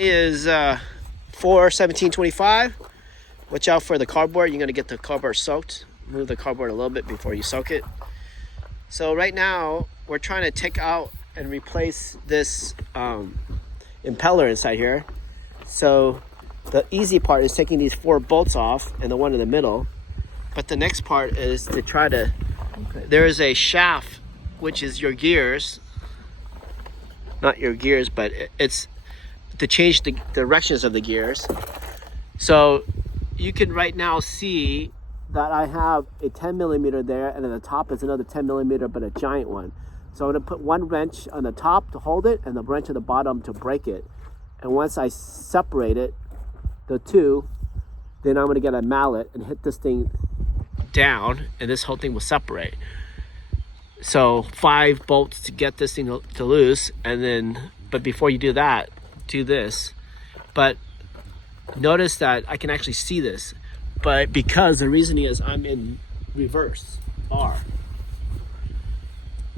Is 4/17/25. Watch out for the cardboard. You're gonna get the cardboard soaked. Move the cardboard a little bit before you soak it. So right now we're trying to take out and replace this impeller inside here. So the easy part is taking these 4 bolts off and the one in the middle. But the next part is to try to, there is a shaft, which is your gears. Not your gears, but it's to change the directions of the gears. So you can right now see that I have a 10 millimeter there, and at the top is another 10 millimeter, but a giant one. So I'm gonna put one wrench on the top to hold it and the wrench at the bottom to break it. And once I separate it, the two, then I'm gonna get a mallet and hit this thing down, and this whole thing will separate. So 5 bolts to get this thing to loose, and then, but before you do that, do this. But notice that I can actually see this, but because the reason is I'm in reverse R,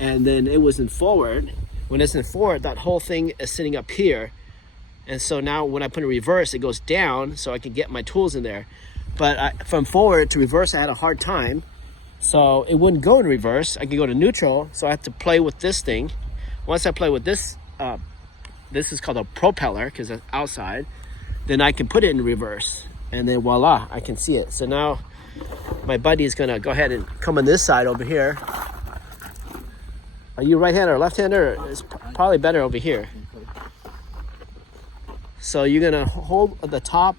and then it was in forward. When it's in forward, that whole thing is sitting up here, and so now when I put it in reverse, it goes down, so I can get my tools in there. But from forward to reverse, I had a hard time, so it wouldn't go in reverse. I can go to neutral, so I have to play with this thing. Once I play with this, this is called a propeller because it's outside, then I can put it in reverse, and then voila, I can see it. So now my buddy is gonna go ahead and come on this side over here. Are you right-hander or left-hander? It's probably better over here. So you're gonna hold the top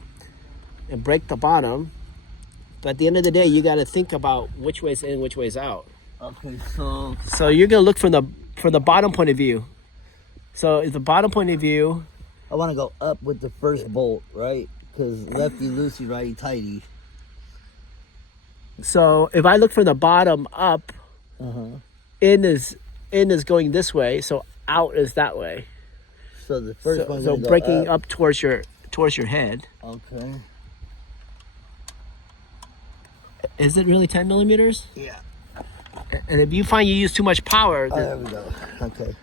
and break the bottom, but at the end of the day, you gotta think about which way's in, which way's out. Okay, so you're gonna look from the bottom point of view. So the bottom point of view, I want to go up with the first bolt, right? Because lefty loosey, righty tighty. so if I look from the bottom up, in is going this way, so out is that way. So the first one's So gonna go breaking up towards your head. Okay. Is it really 10 millimeters? Yeah. And if you find you use too much power, Oh, there we go. Okay.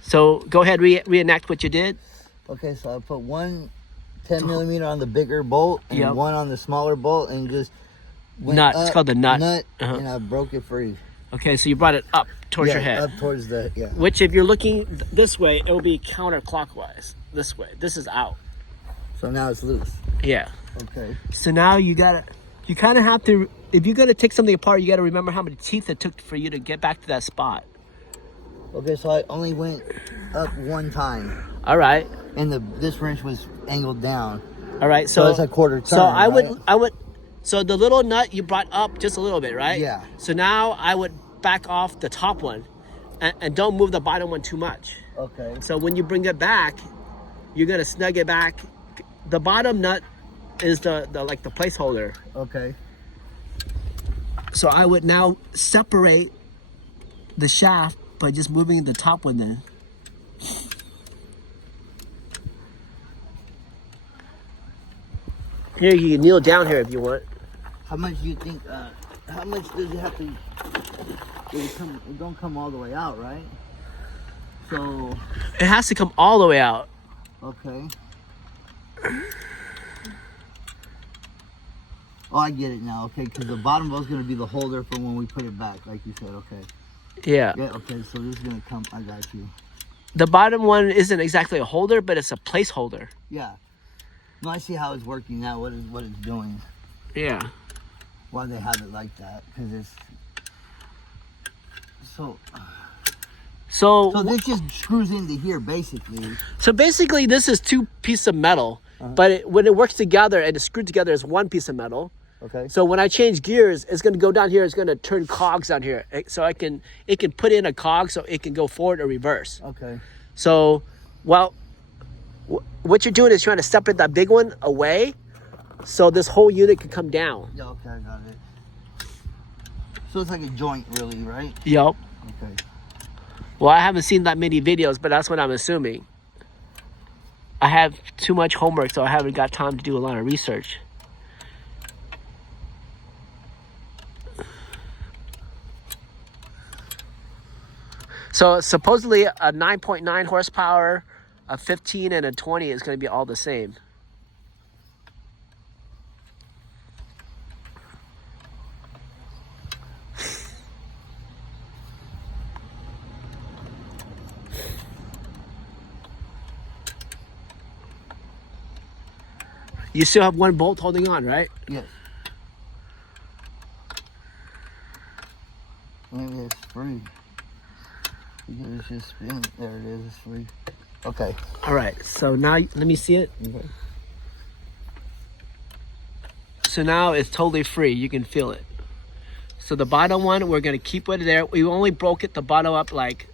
so go ahead, reenact what you did. Okay, so I put one 10 millimeter on the bigger bolt and Yep. one on the smaller bolt, and just went Nut. up, It's called the nut. and I broke it free. Okay, so you brought it up towards your head. Up towards the Which, if you're looking this way, it will be counterclockwise. This way. This is out. So now it's loose. Yeah. Okay. So now you kind of have to, if you're gonna take something apart, you gotta remember how many teeth it took for you to get back to that spot. Okay, so I only went up one time, All right. and this wrench was angled down. All right. So it's a quarter turn. So I right? would. So the little nut you brought up just a little bit, right? Yeah. So now I would back off the top one, and don't move the bottom one too much. Okay. So when you bring it back, you're gonna snug it back. The bottom nut is the like the placeholder. Okay. So I would now separate the shaft by just moving the top one then. Here, you can kneel down here if you want. How much do you think? How much does it have to? It don't come all the way out, right? So. It has to come all the way out. Okay. Oh, I get it now. Okay, because the bottom bowl's gonna be the holder for when we put it back, like you said. Okay. Yeah. Yeah. Okay. So this is gonna come. I got you. The bottom one isn't exactly a holder, but it's a placeholder. Yeah. No, I see how it's working now. What it's doing. Yeah. Why they have it like that? Because it's so. So this just screws into here, basically. So basically, this is 2 pieces of metal, but when it works together and it's screwed together as 1 piece of metal. Okay. So when I change gears, it's going to go down here. It's going to turn cogs down here, so it can put in a cog so it can go forward or reverse. Okay. So, well, what you're doing is trying to separate that big one away, so this whole unit can come down. Yeah. Okay, I got it. So it's like a joint, really, right? Yup. Okay. Well, I haven't seen that many videos, but that's what I'm assuming. I have too much homework, so I haven't got time to do a lot of research. So supposedly a 9.9 horsepower a 15 and a 20 is going to be all the same. You still have one bolt holding on, right? Yes. Maybe it's free. Because it's just spin. There it is. It's free. Okay. All right. So now let me see it. Okay. So now it's totally free. You can feel it. So the bottom one, we're gonna keep it there. We only broke it the bottom up like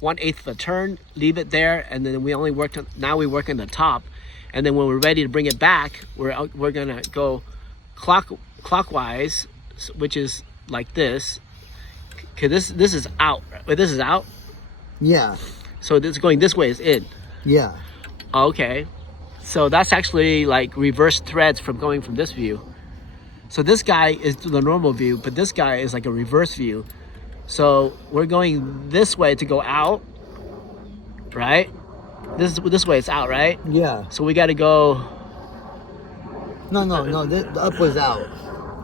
1/8 of a turn. Leave it there, and then we only worked. Now we work on the top, and then when we're ready to bring it back, we're gonna go clockwise, which is like this. Okay, this is out. Wait, this is out. Yeah. So this going this way is in. Yeah. Okay. So that's actually like reverse threads from going from this view. So this guy is the normal view, but this guy is like a reverse view. So we're going this way to go out, right? This way it's out, right? Yeah. So we got to go. No. The up was out.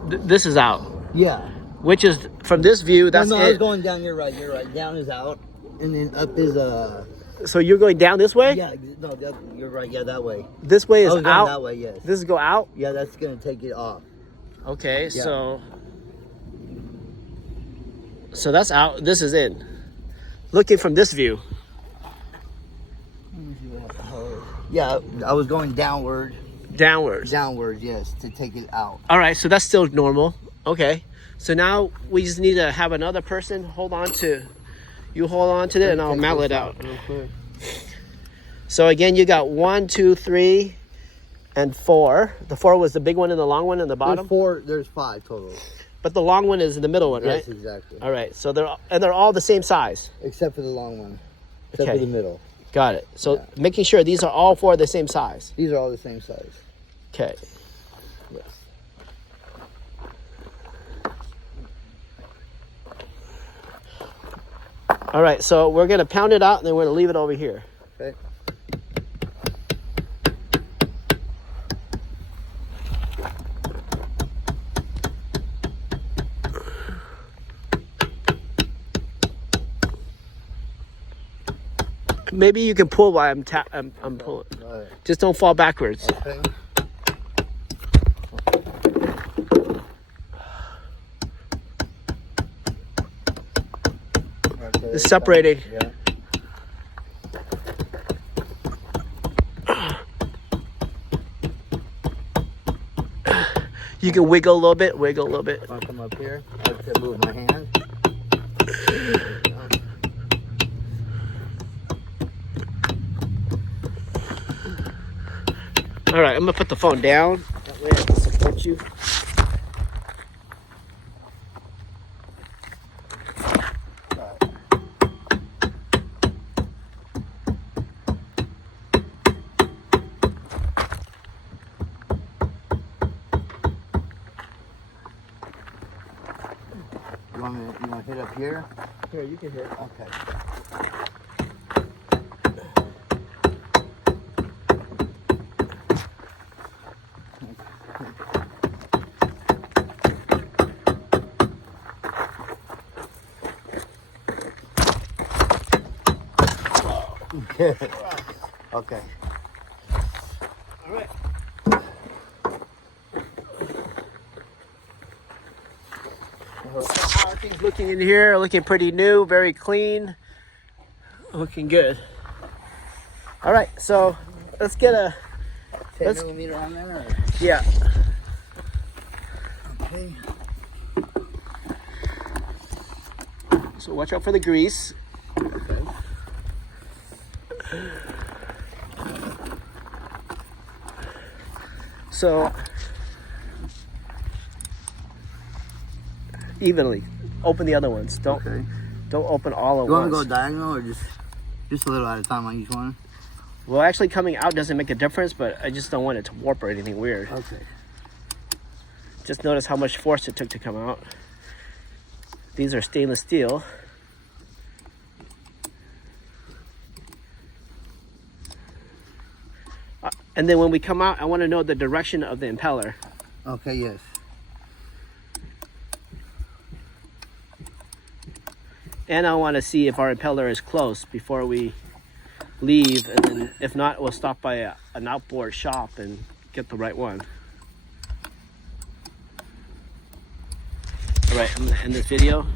This is out. Yeah. Which is from this view. That's no, it. I was going down. You're right. Down is out, and then up is So you're going down this way? Yeah. No, you're right. Yeah, that way. This way is I was out. going that way. Yes. This is go out. Yeah, that's gonna take it off. Okay, Yeah. so that's out. This is in. Looking from this view. Yeah, I was going downward. Downwards. Downward, yes, to take it out. All right, so that's still normal. Okay, so now we just need to have another person hold on to. You hold on to it, and I'll mallet it out. Real quick. So again, you got 1, 2, 3, and 4. The 4 was the big one and the long one in the bottom. There's 5 total. But the long one is in the middle one, right? Yes, exactly. All right, so they're all the same size. Except for the long one. Except Okay. for the middle. Got it. So Yeah. making sure these are all 4 the same size. These are all the same size. Okay. Yes. All right, so we're gonna pound it out, and then we're gonna leave it over here. Okay. Maybe you can pull while I'm pulling. All right. Just don't fall backwards. Okay. It's separating. Yeah. You can wiggle a little bit. I'll come up here. I have to move my hand. All right, I'm gonna put the phone down. That way I can support you. You want to hit up here? Here, you can hit. Okay. Okay. Okay. All right. So how are things looking in here? Looking pretty new, very clean. Looking good. All right, so let's get a. 10 millimeter on there? Or? Yeah. Okay. So watch out for the grease. Okay. So evenly. Open the other ones. Don't open all at You want once. to go diagonal or just a little at a time on each one? Well, actually coming out doesn't make a difference, but I just don't want it to warp or anything weird. Okay. Just notice how much force it took to come out. These are stainless steel. And then when we come out, I want to know the direction of the impeller. Okay, yes. And I want to see if our impeller is close before we leave. And then if not, we'll stop by an outboard shop and get the right one. All right, I'm going to end this video.